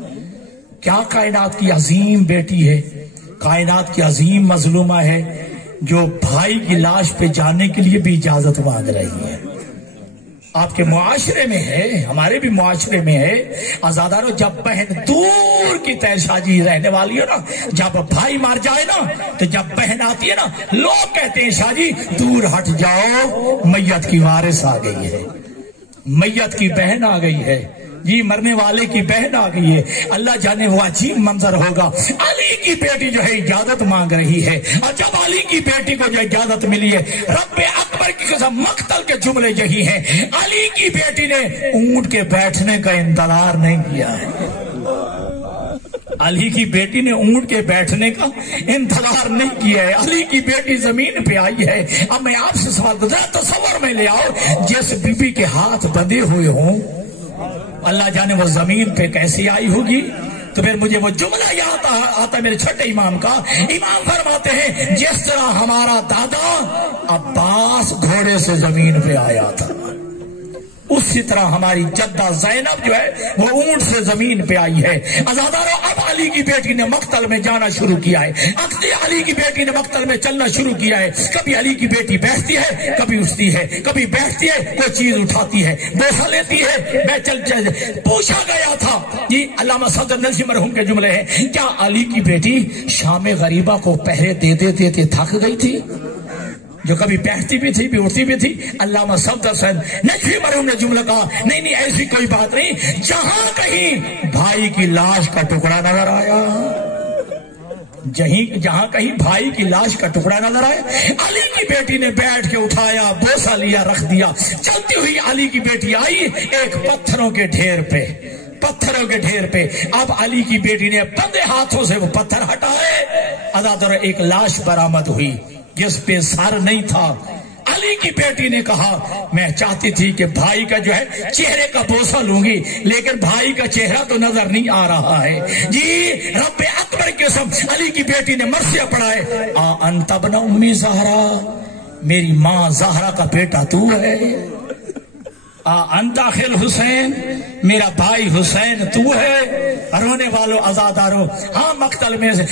کیا کائنات کی عظیم بیٹی ہے, کائنات کی عظیم مظلومہ ہے جو بھائی کی لاش پہ جانے کے لیے بھی اجازت مانگ رہی ہے. آپ کے معاشرے میں ہے, ہمارے بھی معاشرے میں ہے. آزادارو جب بہن دور کی تیرشاجی رہنے والی ہے نا, جب بھائی مار جائے نا تو جب بہن آتی ہے نا لوگ کہتے ہیں شاہ جی دور ہٹ جاؤ, میت کی وارث آ گئی ہے, میت کی بہن آ گئی ہے, جی مرنے والے کی بہن آ گئی ہے. اللہ جانے وہ عجیب منظر ہوگا. علی کی بیٹی جو ہے اجازت مانگ رہی ہے, اور جب علی کی بیٹی کو جو اجازت ملی ہے, رب اکبر کی قسم مقتل کے جملے یہی ہیں, علی کی بیٹی نے اونٹ کے بیٹھنے کا انتظار نہیں کیا ہے, علی کی بیٹی نے اونٹ کے بیٹھنے کا انتظار نہیں کیا ہے. علی کی بیٹی زمین پہ آئی ہے. اب میں آپ سے سوال کرتا ہوں, تصور میں لے آؤ جس بی بی کے ہاتھ بندھے ہوئے ہوں, اللہ جانے وہ زمین پہ کیسی آئی ہوگی. تو پھر مجھے وہ جملہ یاد آتا ہے میرے چھٹے امام کا. امام فرماتے ہیں جس طرح ہمارا دادا عباس گھوڑے سے زمین پہ آیا تھا, اسی طرح ہماری جدہ زینب جو ہے وہ اونٹ سے زمین پہ آئی ہے. آزادارو اب علی کی بیٹی نے مقتل میں جانا شروع کیا ہے, علی کی بیٹی نے مقتل میں چلنا شروع کیا ہے. کبھی علی کی بیٹی بیٹھتی ہے, کبھی اٹھتی ہے, کبھی بیٹھتی ہے, کوئی چیز اٹھاتی ہے, بوسہ لیتی ہے. میں چل پوچھا گیا تھا, جی علامہ صدر نلسی مرحوم کے جملے ہیں, کیا علی کی بیٹی شام غریبہ کو پہرے دیتے دیتے تھک گئی تھی, جو کبھی بیٹھتی بھی تھی بھی اٹھتی بھی تھی. علامہ صفدر صاحب نقوی مرحوم نے جملہ کہا نہیں ایسی کوئی بات نہیں, جہاں کہیں بھائی کی لاش کا ٹکڑا نظر آیا, جہاں کہیں بھائی کی لاش کا ٹکڑا نظر آیا, علی کی بیٹی نے بیٹھ کے اٹھایا, بوسہ لیا, رکھ دیا. چلتی ہوئی علی کی بیٹی آئی ایک پتھروں کے ڈھیر پہ, پتھروں کے ڈھیر پہ. اب علی کی بیٹی نے بندے ہاتھوں سے وہ پتھر ہٹائے. آزادارو ایک لاش برآمد ہوئی جس پہ سر نہیں تھا. علی کی بیٹی نے کہا میں چاہتی تھی کہ بھائی کا جو ہے چہرے کا بوسہ لوں گی, لیکن بھائی کا چہرہ تو نظر نہیں آ رہا ہے. جی رب اکبر کی قسم علی کی بیٹی نے مرثیہ پڑھائے, انت ابن امی زہرا, میری ماں زہرا کا بیٹا تو ہے. انت اخل حسین, میرا بھائی حسین تو ہے. رونے والوں آزادارو, ہاں مقتل میں سے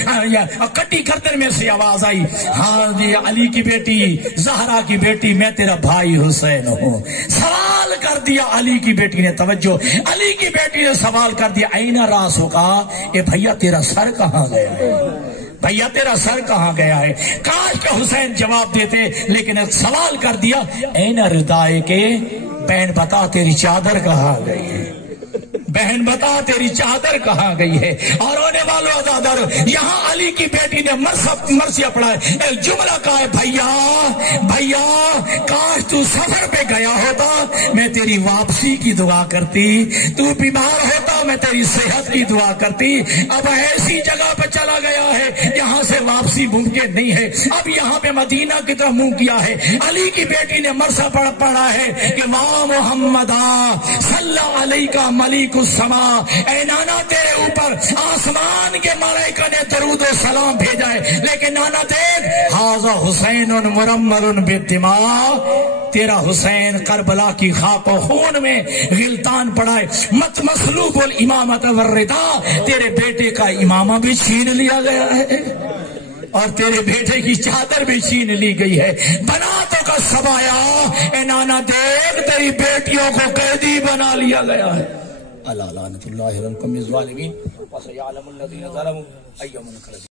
کٹی گردن میں سے آواز آئی, ہاں جی علی کی بیٹی زہرا کی بیٹی میں تیرا بھائی حسین ہوں. سوال کر دیا علی کی بیٹی نے, توجہ, علی کی بیٹی نے سوال کر دیا این راسو کا, اے بھیا تیرا سر کہاں گیا ہے, بھیا تیرا سر کہاں گیا ہے. کاش کا حسین جواب دیتے, لیکن ایک سوال کر دیا این ردائے کے, بہن بتا تیری چادر کہاں گئی ہے. بہن بتا تیری چادر کہاں گئی ہے؟ اور ہونے والوں عزادر یہاں علی کی بیٹی نے مرثیہ پڑھا ہے، ایک جملہ کہا ہے، بھیا کاش تو سفر پہ گیا ہوتا میں تیری واپسی کی دعا کرتی، تو بیمار ہوتا میں تیری صحت کی دعا کرتی، اب ایسی جگہ پہ چلا گیا ہے یہاں سے واپسی ممکن نہیں ہے، اب یہاں پہ مدینہ کی طرف منہ کیا ہے۔ علی کی بیٹی نے مرثیہ پڑھا ہے کہ ماں محمدہ صلی علیکہ ملیک السماء، اے نانا تیرے اوپر آسمان کے ملائکہ نے درود و سلام بھیجا ہے، لیکن نانا دیکھ ھذا حسین مرمل بالدماء، تیرا حسین کربلا کی خاک و خون میں غلطان پڑا ہے، مت مسلوب الامامۃ والردا، تیرے بیٹے کا امامہ بھی چھین لیا گیا ہے اور تیرے بیٹے کی چادر بھی چھین لی گئی ہے، بناتوں کا سبایا، اے نانا دیکھ تیری بیٹیوں کو قیدی بنا لیا گیا ہے۔ اللہ لعنت اللہ علی القوم الظالمین وسیعلم الذین ظلموا ای منقلب۔